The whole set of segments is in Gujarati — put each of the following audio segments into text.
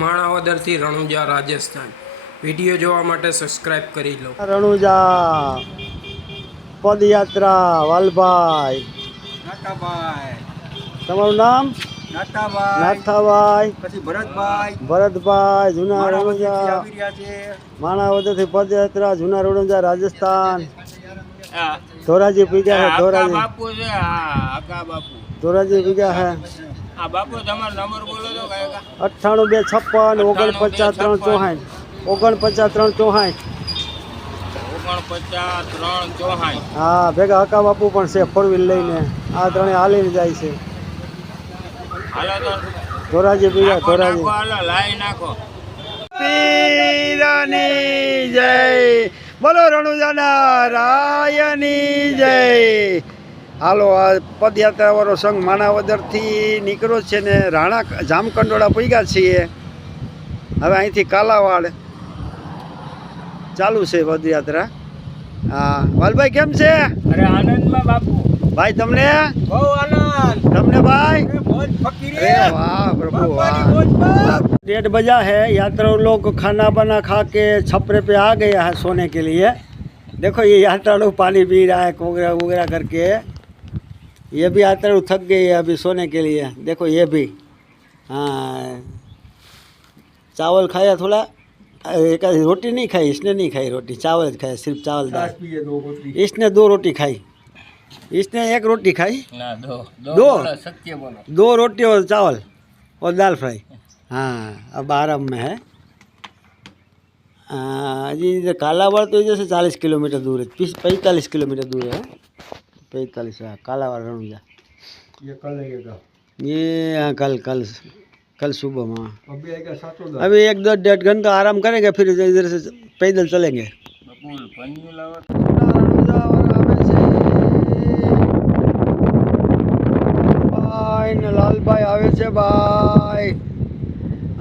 માણાવદરથી રણુજા રાજસ્થાન। વિડીયો જોવા માટે સબસ્ક્રાઇબ કરી લો। રણુજા પદયાત્રા વાલભાઈ તમારું નામ? નાથાભાઈ પછી ભરતભાઈ જૂના રણુજા માણાવદરથી પદયાત્રા જૂના રણુજા રાજસ્થાન। ધોરાજી પીગ્યા છે ધોરાજી પીગ્યા છે। 98 256 49 364 હા ભેગા હકા બાપુ પણ છે ફોર વ્હીલ લઈને આ ત્રણે હાલીને જાય છે। ધોરાજી પીગ્યા ધોરાજી પીરાની જય બોલો રણુજાના રાયની જય। હાલો આ પદયાત્રા વાળો સંઘ માણાવદરથી નીકળ્યો છે ને રાણા જામકંડોળા પૂગ્યા છીએ। હવે અહીંથી કાલાવાડ ચાલુ છે પદયાત્રા। હા વાલભાઈ કેમ છે? અરે આનંદમાં બાપુ ભાઈ તમને બહુ આનંદ તમને ભાઈ बहुत फकीर अरे वाह प्रभु वाह। 8 बजा है यात्रा लोग खाना बना खा के छपरे पे आ गया है सोने के लिए। देखो ये यात्रा लोग पानी पी रहा है वगैरह वगैरह करके। ये भी यात्रा लोग थक गए है अभी सोने के लिए। देखो ये भी हाँ चावल खाया थोड़ा एक रोटी नहीं खाई इसने नहीं खाई रोटी चावल खाया सिर्फ चावल दाल। इसने 2 रोटी खाई इसने 1 रोटी खाई ना दो दो सत्य बोलो 2 रोटी और चावल और दाल फ्राई। हाँ अब आराम में है। जी इधर कालावाड़ तो इधर से 40 किलोमीटर दूर है 45 किलोमीटर दूर है 45 हाँ कालावाड़ रणुजा। ये कल लगेगा ये हाँ कल सुबह में अभी आएगा 7 अभी 1-1.5 घंटा आराम करेंगे फिर इधर से पैदल चलेंगे। बबूल पन्नी लावा લાલભાઈ આવે છે ભાઈ।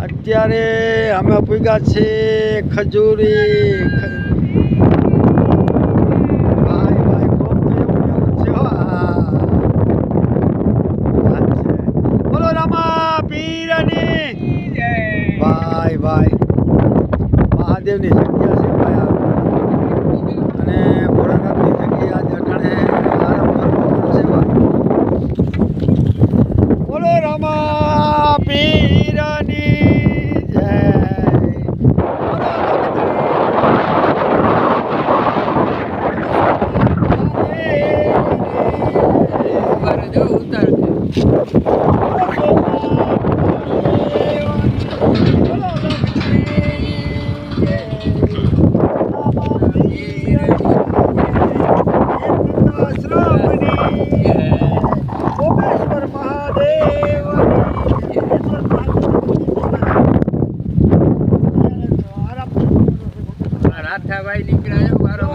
અત્યારે અમે પૂગ્યા છે ખજૂરી ભાઈ બોલો રામા પીરની ભાઈ મહાદેવની જગ્યા છે ભાઈ અને ભોળાનાથની જગ્યા આજે અટાણે આરામ કરવાનો છે ભાઈ। બોલો રામા પીરની જય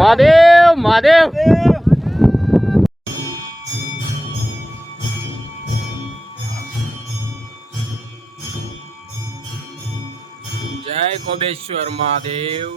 महादेव महादेव जय कोबेश्वर महादेव।